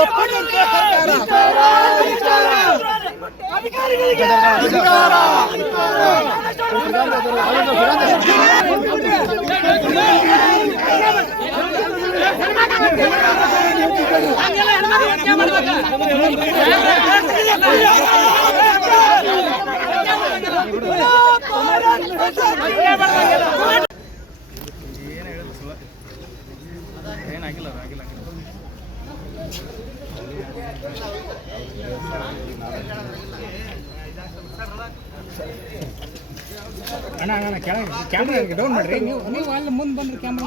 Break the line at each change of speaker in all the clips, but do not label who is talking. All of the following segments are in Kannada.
ಯಡಿಯೂರಪ್ಪನಂತೆ
ಸರ್ಕಾರ
ಅಣ್ಣ ಅಣ್ಣ ಕೆಳಗೆ ಕ್ಯಾಮ್ರಾ ಡೌನ್ ಮಾಡ್ರಿ ನೀವು ನೀವು ಅಲ್ಲಿ ಮುಂದೆ ಬಂದ್ರೆ ಕ್ಯಾಮ್ರಾ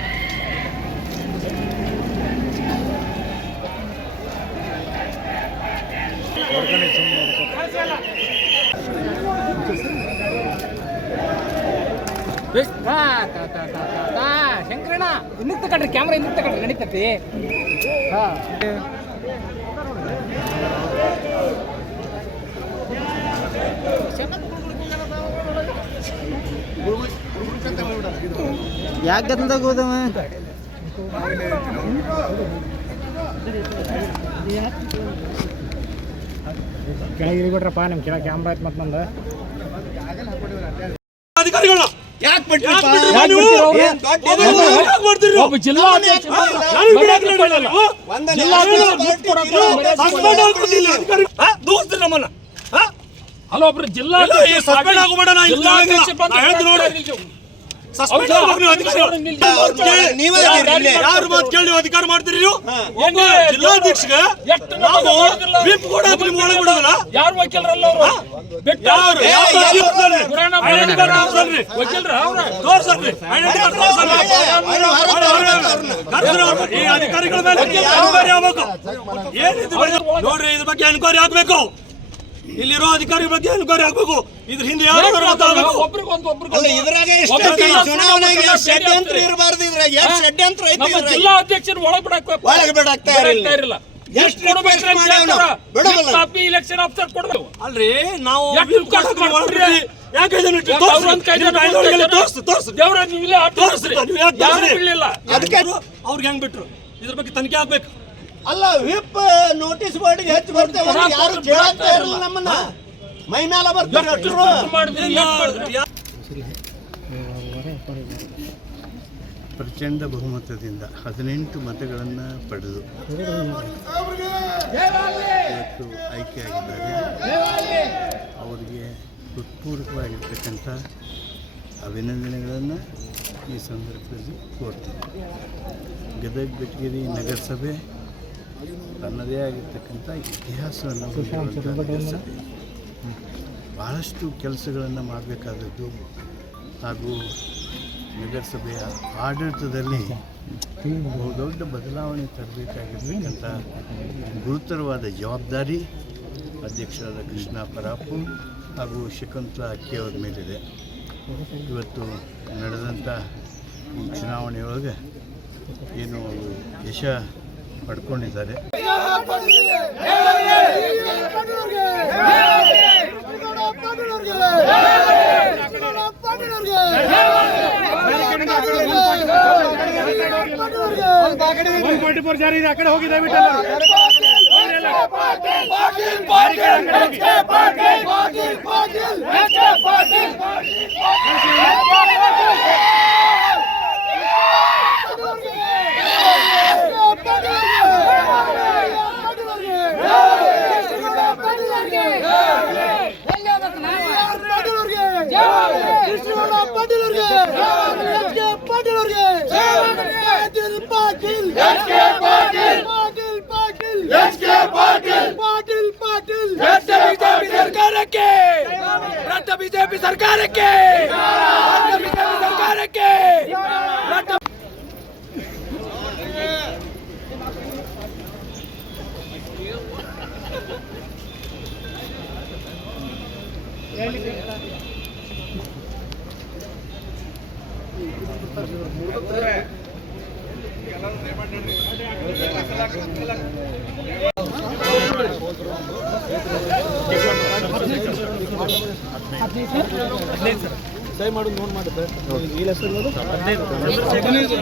ಶಂಕರಣ್ಣ ಇನ್ನಕ್ಕೆ ತಗೊಂಡ್ರಿ ಕ್ಯಾಮ್ರಾ ಇನ್ನಕ್ಕೆ ತಗೊಂಡ್ರಿ ನಡೀತತಿ. ಹಾ.
ಯಾಕೆ ಗದ್ದಲ್ದಾಗ ಹೋದವ?
ಕೆಳಗೆ ಇಳಿಬಿಟ್ರಪ್ಪ ನಿಮ್ಮ ಕೆಳಗೆ ಕ್ಯಾಮ್ರಾ ಐತೆ ಮತ್ತೆ ನಂದು
ಅಧಿಕಾರಿಗಳನ್ನ ಯಾಕೆ ಯಾಕ್ ಬಿಟ್ರಿ ನೀವು? ಏನ್ ದೊಡ್ಡ ಒಬ್ಬ ಯಾಕ್ ಮಾಡ್ತೀರಿ ನೀವು? ಒಬ್ಬ ಜಿಲ್ಲಾಧ್ಯಕ್ಷ ಯಾರಿಗೂ ಬಿಡಕ್ಕೆ ಬಿಡಲ್ಲ. ಹಾ? ಜಿಲ್ಲಾಧ್ಯಕ್ಷ ಸಸ್ಪೆಂಡ್ ಆಗ್ಬಿಟ್ಟಿಲ್ಲ ಅಧಿಕಾರಿ ಹಾ? ದೂಸ್ತಿ ನಮ್ಮನ್ನ. ಹಾ?
ಅಲ್ಲ ಒಬ್ರು ಜಿಲ್ಲಾ suspend
ಆಗ್ಬೇಡ, ಯಾರು ಮಾತು ಕೇಳಿ ಅಧಿಕಾರ ಮಾಡ್ತೀರಿ ನೀವು
ಜಿಲ್ಲಾಧ್ಯಕ್ಷಗೆ ನಾವು. ವಿಪ್
ಕೂಡ ಒಳಗೆ ಬಿಡೋದಿಲ್ಲ
ಯಾರು ವಕೀಲರಲ್ಲ
ಈ ಅಧಿಕಾರಿಗಳ ಮೇಲೆ? ನೋಡ್ರಿ ಇದ್ರ ಬಗ್ಗೆ ಎನ್ಕ್ವೈರಿ ಆಗ್ಬೇಕು ಇಲ್ಲಿರೋ ಅಧಿಕಾರಿ ಬಗ್ಗೆ ಎನ್ಕ್ವೈರಿ ಆಗ್ಬೇಕು ಇದ್ರ ಹಿಂದೆ ಯಾರು
ಅಲ್ಲ
ಇದ್ರಾಗ ಚುನಾವಣೆಗೆ ಷಡ್ಯಂತ್ರ ಇರಬಾರ್ದು ಇದ್ರಾಗ ಎಷ್ಟು ಷಡ್ಯಂತ್ರ ಐತಿ ನಮ್ಮ ಇದ್ರಾಗ ಜಿಲ್ಲಾ
ಅಧ್ಯಕ್ಷರು ಒಳಗೆ ಬಿಡಕ್ ಒಳಗೆ
ಬಿಡಾಕ್ತಾ ಇರಲಿಲ್ಲ.
ಇರಲಿಲ್ಲ ಎಷ್ಟು request ಮಾಡ್ಯಾವ ನಾವು?
ಬಿಡೋದಿಲ್ಲ.
ಕಾಪಿ ಇಲೆಕ್ಷನ್ ಆಫೀಸರ್ ಕೊಡ್ಬೇಕು
ಅಲ್ರಿ ನಾವು ಯಾಕೆ ಬಿಲ್? ಒಳಗೆ. ಯಾಕೆ ಇದನ್ನ ಇಟ್ಟು ತೋರ್ಸಿ? ತೋರ್ಸಿ, ತೋರ್ಸಿ.
ಯಾಕೆ ತೋರ್ಸ್ರಿ?
ಅದಕ್ಕೆ
ಅವ್ರಿಗೆ ಹೆಂಗ್ ಬಿಟ್ರು ಇದ್ರ ಬಗ್ಗೆ ತನಿಖೆ ಆಗ್ಬೇಕು
ಅಲ್ಲ ವಿಪ್ ನೋಟಿಸ್ ಬೋರ್ಡ್ಗೆ ಹೆಚ್ಚು ಬರ್ತೇವೆ ಯಾರು ಕೇಳಾಗ್ತಾ ಇರಲ್ಲ ನಮ್ಮನ್ನ. ಮೈ ಮೇಲ ಬರ್ತಾರೆ?
ಪ್ರಚಂಡ ಬಹುಮತದಿಂದ ಹದಿನೆಂಟು ಮತಗಳನ್ನು ಪಡೆದು ಇವತ್ತು ಆಯ್ಕೆಯಾಗಿದ್ದಾರೆ. ಅವರಿಗೆ ಹೃತ್ಪೂರ್ವಕವಾಗಿರ್ತಕ್ಕಂಥ ಅಭಿನಂದನೆಗಳನ್ನು ಈ ಸಂದರ್ಭದಲ್ಲಿ ಕೋರ್ತೀನಿ. ಗದಗ ಬೆಟಗೇರಿ ನಗರಸಭೆ ತನ್ನದೇ ಆಗಿರ್ತಕ್ಕಂಥ ಇತಿಹಾಸವನ್ನು ಬಹಳಷ್ಟು ಭಾಳಷ್ಟು ಕೆಲಸಗಳನ್ನು ಮಾಡಬೇಕಾದದ್ದು ಹಾಗೂ ನಗರಸಭೆಯ ಆಡಳಿತದಲ್ಲಿ ಬಹುದೊಡ್ಡ ಬದಲಾವಣೆ ತರಬೇಕಾಗಿರ್ತಕ್ಕಂಥ ಗುರುತರವಾದ ಜವಾಬ್ದಾರಿ ಅಧ್ಯಕ್ಷರಾದ ಕೃಷ್ಣ ಪರಾಪು ಹಾಗೂ ಶಕುಂತಲಾ ಅಕ್ಕಿ ಅವರ ಮೇಲಿದೆ. ಇವತ್ತು ನಡೆದಂಥ ಈ ಚುನಾವಣೆಯೊಳಗೆ ಏನು ಯಶ ಪಡ್ಕೊಂಡಿದ್ದಾರೆ
Patil. HK Patil. Patil Patil. HK Patil. Patil Patil.
BJP सरकार के राज्य बीजेपी सरकार के। राज्य बीजेपी सरकार के। ಮೂರು ಸೈ ಮಾಡೋದು ನೋಡ್ ಮಾಡಿ ಸರ್. ಈ ಲಕ್ಷ ಹದಿನೈದು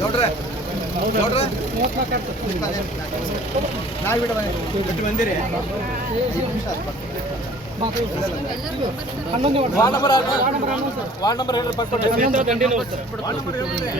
ನೋಡ್ರೆ ನಾಲ್ಕು ಬಿಟ್ಟು ಬಂದಿರಿ ward number ward number ward number